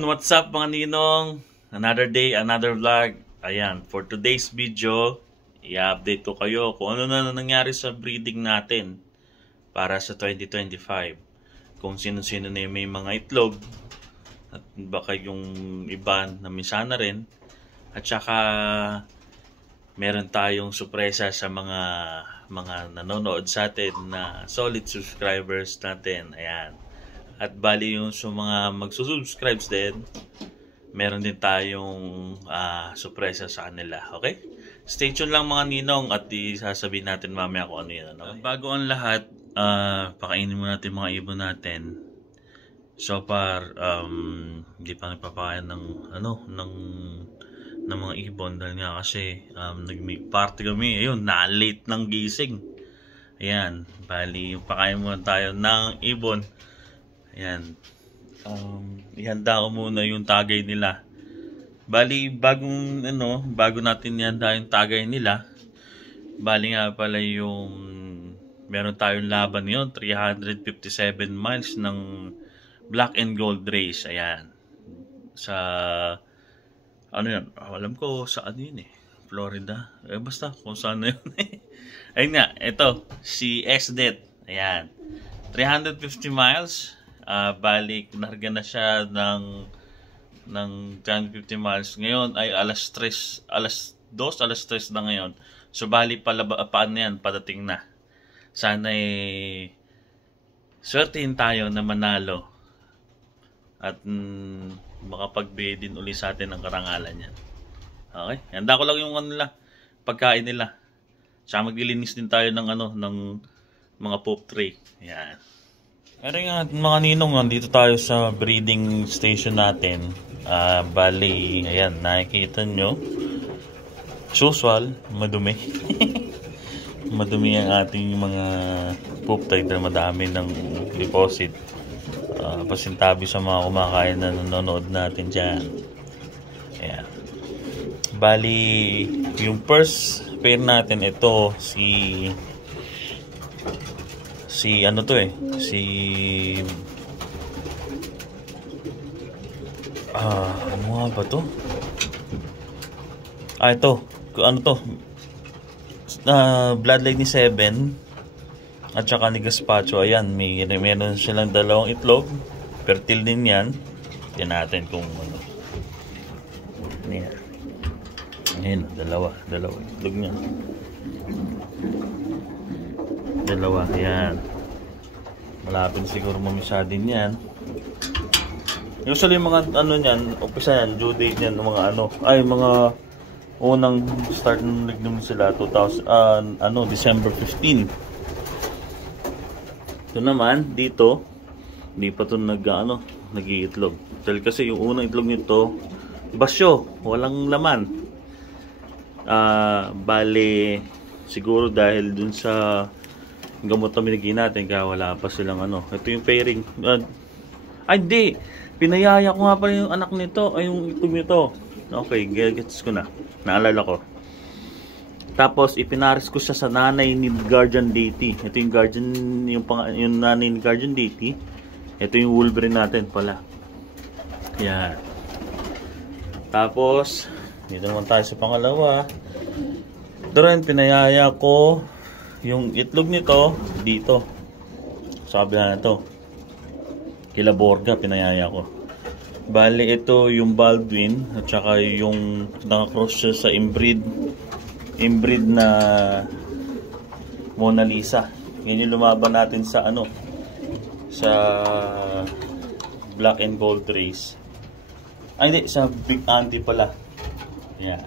Yun, what's up mga ninong? Another day, another vlog. Ayan, for today's video, i-update ko kayo kung ano na nangyari sa breeding natin para sa 2025. Kung sino-sino na yung may mga itlog at baka yung iba na misa na rin. At saka meron tayong sorpresa sa mga nanonood sa atin na solid subscribers natin. Ayan. At bali yung sa mga magsusubscribes din, meron din tayong sorpresa sa kanila. Okay? Stay tuned lang mga ninong at isasabihin natin mamaya kung ano yun. Okay? Bago ang lahat, pakainin muna natin mga ibon natin. So far, hindi pa nagpapakain ng mga ibon dahil nga kasi nag-make party kami. Ayun, na-late ng gising. Ayan, bali pakain muna tayo ng ibon. Ayan. Ihanda ko muna yung tagay nila. Bali, bago natin ihanda yung tagay nila, bali nga pala yung meron tayong laban yun, 357 miles ng Black and Gold Race. Ayan. Sa, ano yan? Alam ko saan yun eh. Florida. Basta kung saan na yun eh. Ayun nga, ito, si XDET. Ayan. 350 miles. Balik, narga na siya ng 350 miles. Ngayon ay alas 2, alas 3 na ngayon. So bali paano yan, padating na. Sana swertihin tayo na manalo at makapagbigay din uli sa atin ng karangalan yan. Okay? Handa ko lang yung pagkain nila. Saka maglilinis din tayo ng mga poop tray. Yan. Pero nga mga ninong, dito tayo sa breeding station natin. Bali, ayan, nakikita nyo. Usual, madumi. Madumi ang ating mga poop tray na madami ng deposit. Pasintabi sa mga kumakain na nanonood natin dyan. Ayan. Bali, yung first pair natin, ito, ano nga ba to? Ito. Ano to? Bloodline ni 7 at saka ni Gaspacho. Ayan, meron silang dalawang itlog. Fertile din yan. Tignan natin kung ano. Ayan, dalawa itlog niya. Dalawa, ayan. Malapit siguro mamisa din yan. Usually mga niyan, umpisa yan, due date yan, mga unang start ng lignum sila, December 15. Ito naman, dito, hindi pa ito nag-iitlog. Dahil kasi yung unang itlog nito, basyo, walang laman. Bale, siguro dahil dun sa gamot na binigay natin kaya wala pa silang ito yung pairing. Hindi, pinayaya ko nga pala yung anak nito, yung itlog nito. Okay, gets ko na, naalala ko. Tapos ipinaris ko siya sa nanay ni Guardian Deity. Ito yung yung nanay ni Guardian Deity. Ito yung Wolverine natin pala. Yan. Tapos dito naman tayo sa pangalawa. Ito rin, pinayaya ko yung itlog nito dito. Sabi na ito. Kila Borga, pinayaya ko. Bali, ito yung Baldwin at saka yung nakakross siya sa inbreed na Mona Lisa. Yan yung lumaban natin sa sa Black and Gold Race. Hindi, sa Big Andy pala. Yan.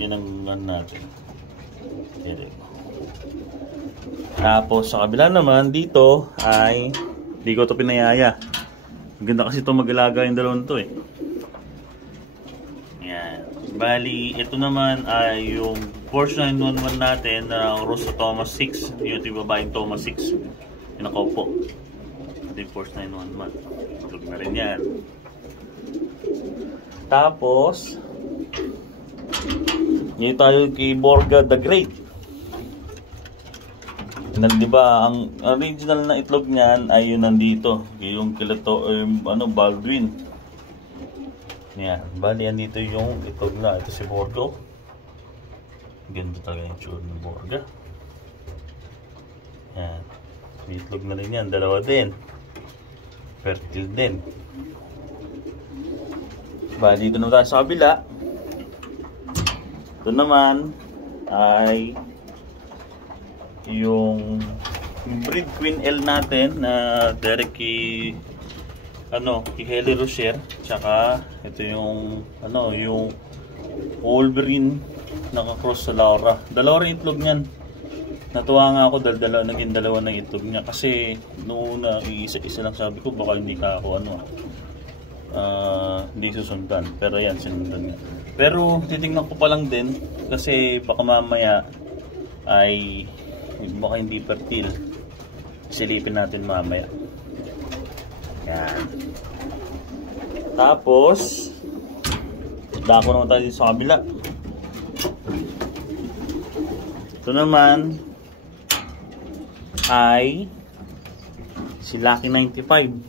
Yan ang natin. Tapos sa kabila naman dito ay hindi ko ito pinayaya. Maganda kasi ito mag-alaga yung dalawang to eh. Yan. Bali, ito naman ay yung Porsche 911 natin na Rosso Thomas 6. Yung babaeng Thomas 6. Yung nakaupo. Ito yung Porsche 911. Tulog na rin yan. Tapos dito tayo kay Borga the Great. Di ba, ang original na itlog niyan ay yun nandito. Yung kilato, Baldwin. Yan. Bali, andito yung itlog na. Ito si Borgo. Ganda talaga yung tsura ng Borga. Yan. May itlog na rin yan. Dalawa din. Fertile din. Bali, dito naman tayo sa kabila. Ito naman ay yung breed Queen L natin na direct kay Heli Rocher. Tsaka ito yung yung Wolverine naka-cross sa Laura. Dalawa rin itlog niyan. Natuwa nga ako dahil naging dalawa ng itlog niya kasi noong una isa lang sabi ko baka hindi ka ako hindi susundan, pero yan sinundan nga. Pero titingnan ko pa lang din kasi baka mamaya ay baka hindi fertile. Silipin natin mamaya. Yan. Tapos dako naman tayo sa kabila. Ito naman ay si Lucky 95.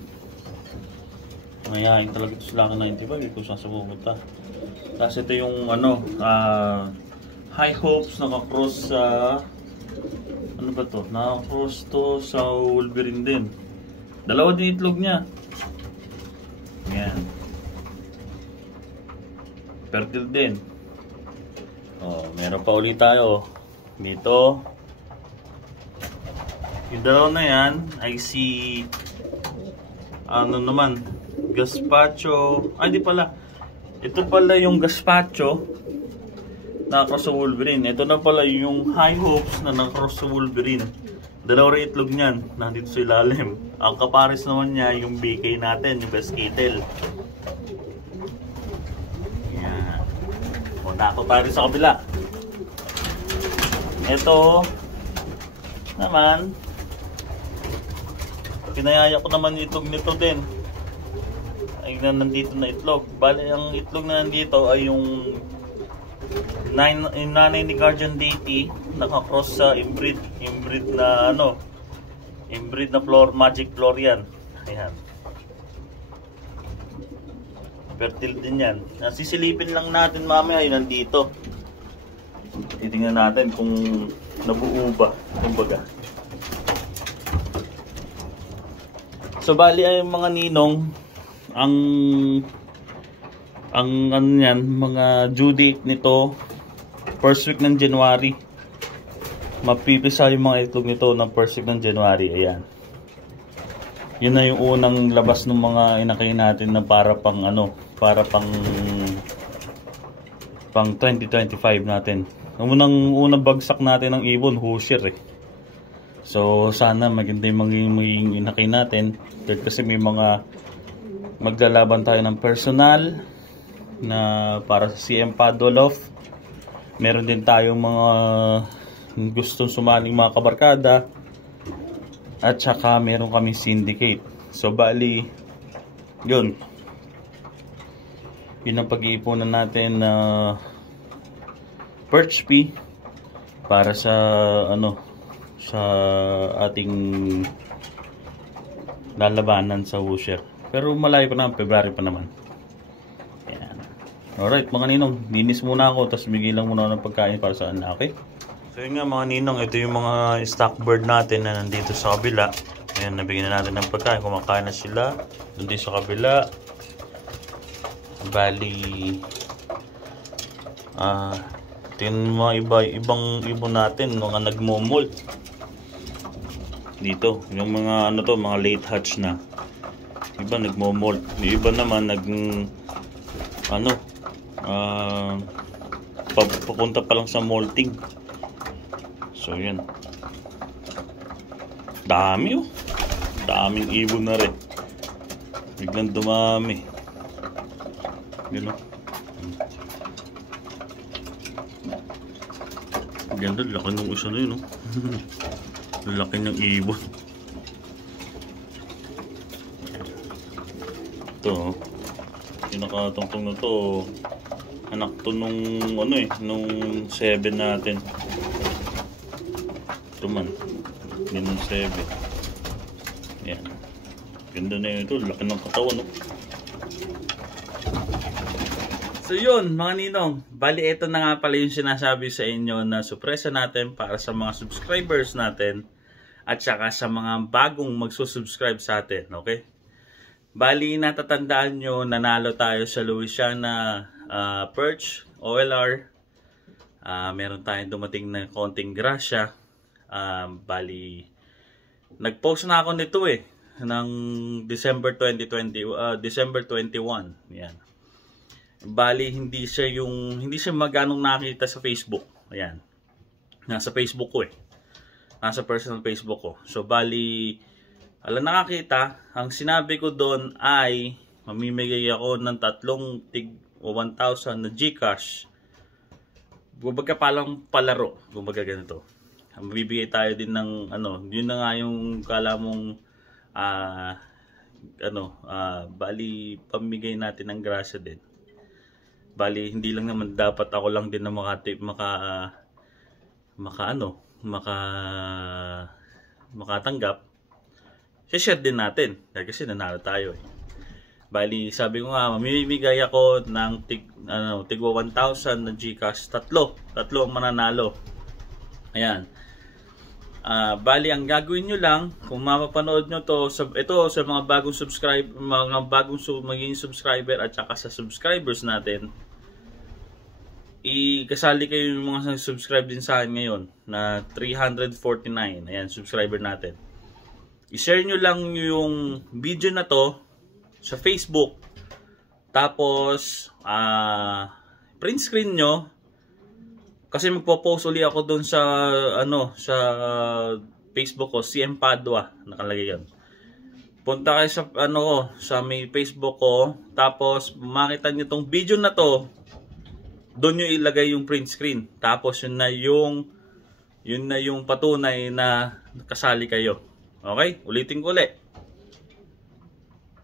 Mayayain talaga ito si Lucky 95 kung saan sa pupunta. Tapos ito yung High Hopes naka-cross sa ba to? Naka-cross to sa Wolverine din. Dalawa din itlog niya. Yan. Fertile din. Meron pa ulit tayo dito. Yung dalawa na yan ay si Gaspacho. Ay, di pala. Ito pala yung Gaspacho na cross sa Wolverine. Ito na pala yung High Hopes na cross sa Wolverine. Dalawa rin itlog niyan. Nandito sa ilalim. Ang kapares naman niya yung BK natin, yung Best Kettle. Yan. Muna ako tayo sa kabila. Ito naman, pinayaya ko naman yung itlog nito din. Ay nandito na itlog. Bale, ang itlog na nandito ay yung nanay ni Guardian Deity naka-cross sa inbreed na Magic Florian. Ayan. Fertile din yan. Sisilipin lang natin mamaya yun nandito. Titingnan natin kung nabuo ba. Kumbaga. So bali ay mga ninong ang mga due date nito first week ng January. Mapipisa yung mga itlog nito ng first week ng January. Ayan. Yun na yung unang labas ng mga inakay natin na para pang 2025 natin. Unang bagsak natin ng ibon, Hoosier eh. So sana maganda yung maging inakay natin. Kasi may mga maglalaban tayo ng personal na para sa CM Padoloff. Meron din tayong mga gustong sumaling mga kabarkada. At saka meron kami syndicate. So bali, yun ang pag-iipunan natin na Perch P para sa sa ating lalabanan sa Hoosier. Pero malayo pa naman, February pa naman. Ayan. Alright mga ninong, linis muna ako tapos bigay lang muna ako ng pagkain para sa anak, okay? So yun nga mga ninong, ito yung mga stock bird natin na nandito sa kabila. Ayan, nabigyan na natin ng pagkain, kumakain na sila nandito sa kabila. Bali ito yung mga ibang ibon natin, mga nagmo-molt dito, yung mga mga late hatch na. Iba nagmo-molt, yung iba naman papunta pa lang sa molting. So yan, dami daming ibon na rin, biglang dumami, ganda, laki ng isa na yun, laki ng ibon. Ito, yung nakatungtong na to, anak to nung nung 7 natin. Ito man. Minimum 7. Yan. Ganda na yun ito. Laki ng katawan, no? So yun, mga ninong. Bali, ito na nga pala yung sinasabi sa inyo na sorpresa natin para sa mga subscribers natin at saka sa mga bagong magsusubscribe sa atin, okay? Bali, natatandaan nyo, nanalo tayo sa Louisiana Perch, OLR. Meron tayong dumating na konting grasya. Bali, nag-post na ako nito ng December 2020, December 21. Yan. Bali, hindi siya magganong nakita sa Facebook. Ayan. Nasa Facebook ko Nasa personal Facebook ko. So, bali, nakakita, ang sinabi ko doon ay mamimigay ako ng 3 tig 1,000 na GCash. Kumbaga palang palaro. Kumbaga ganito. Mabibigay tayo din ng yun na nga yung kala mong bali pamigay natin ng grasya din. Bali hindi lang naman dapat ako lang din na makatanggap. Share din natin kasi nanalo tayo Bali sabi ko nga mamimigay ako ng tigwa 1,000 na GCash. Tatlo ang mananalo. Ayan. Bali ang gagawin nyo lang kung mapapanood nyo to sa mga bagong magiging subscriber at saka sa subscribers natin, ikasali kayo yung mga subscribe din sa akin ngayon na 349. Ayan, subscriber natin. I-share nyo lang yung video na to sa Facebook. Tapos print screen nyo. Kasi magpo-post ulit ako doon sa Facebook ko, CM Padua, nakalagay 'yan. Punta kayo sa sa may Facebook ko, tapos makita niyo tong video na to. Doon niyo ilagay yung print screen. Tapos yun na yung patunay na kasali kayo. Okay? Ulitin ko ulit.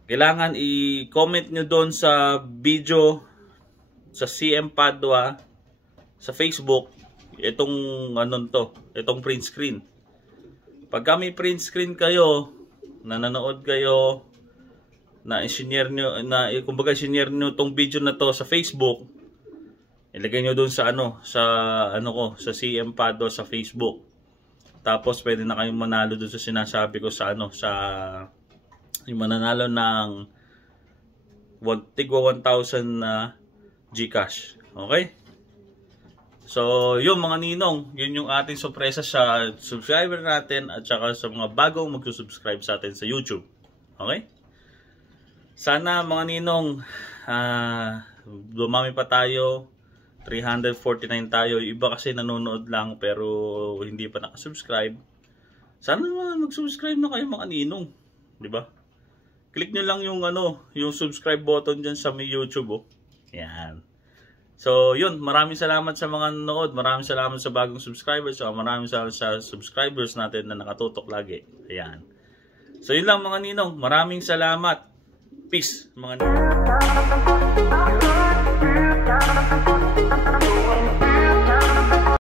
Kailangan i-comment niyo doon sa video sa CM Padua sa Facebook itong print screen. Pag may print screen kayo, na nanood kayo, na i-share nyo, kumbaga i-share nyo itong video na to sa Facebook, ilagay nyo doon sa sa CM Padua sa Facebook. Tapos pwede na kayong manalo doon sa sinasabi ko sa yung mananalo ng tigwa 1,000 na GCash. Okay? So, yun mga ninong, yun yung ating sorpresa sa subscriber natin at saka sa mga bagong magsusubscribe sa atin sa YouTube. Okay? Sana mga ninong, dumami pa tayo, 349 tayo. Iba kasi nanonood lang pero hindi pa nakasubscribe. Sana naman mag-subscribe na kayo mga ninong. Diba? Click nyo lang yung yung subscribe button dyan sa may YouTube. Yan. So, yun. Maraming salamat sa mga nanood. Maraming salamat sa bagong subscribers. So, maraming salamat sa subscribers natin na nakatutok lagi. Ayan. So, yun lang mga ninong. Maraming salamat. Peace, mga ninong.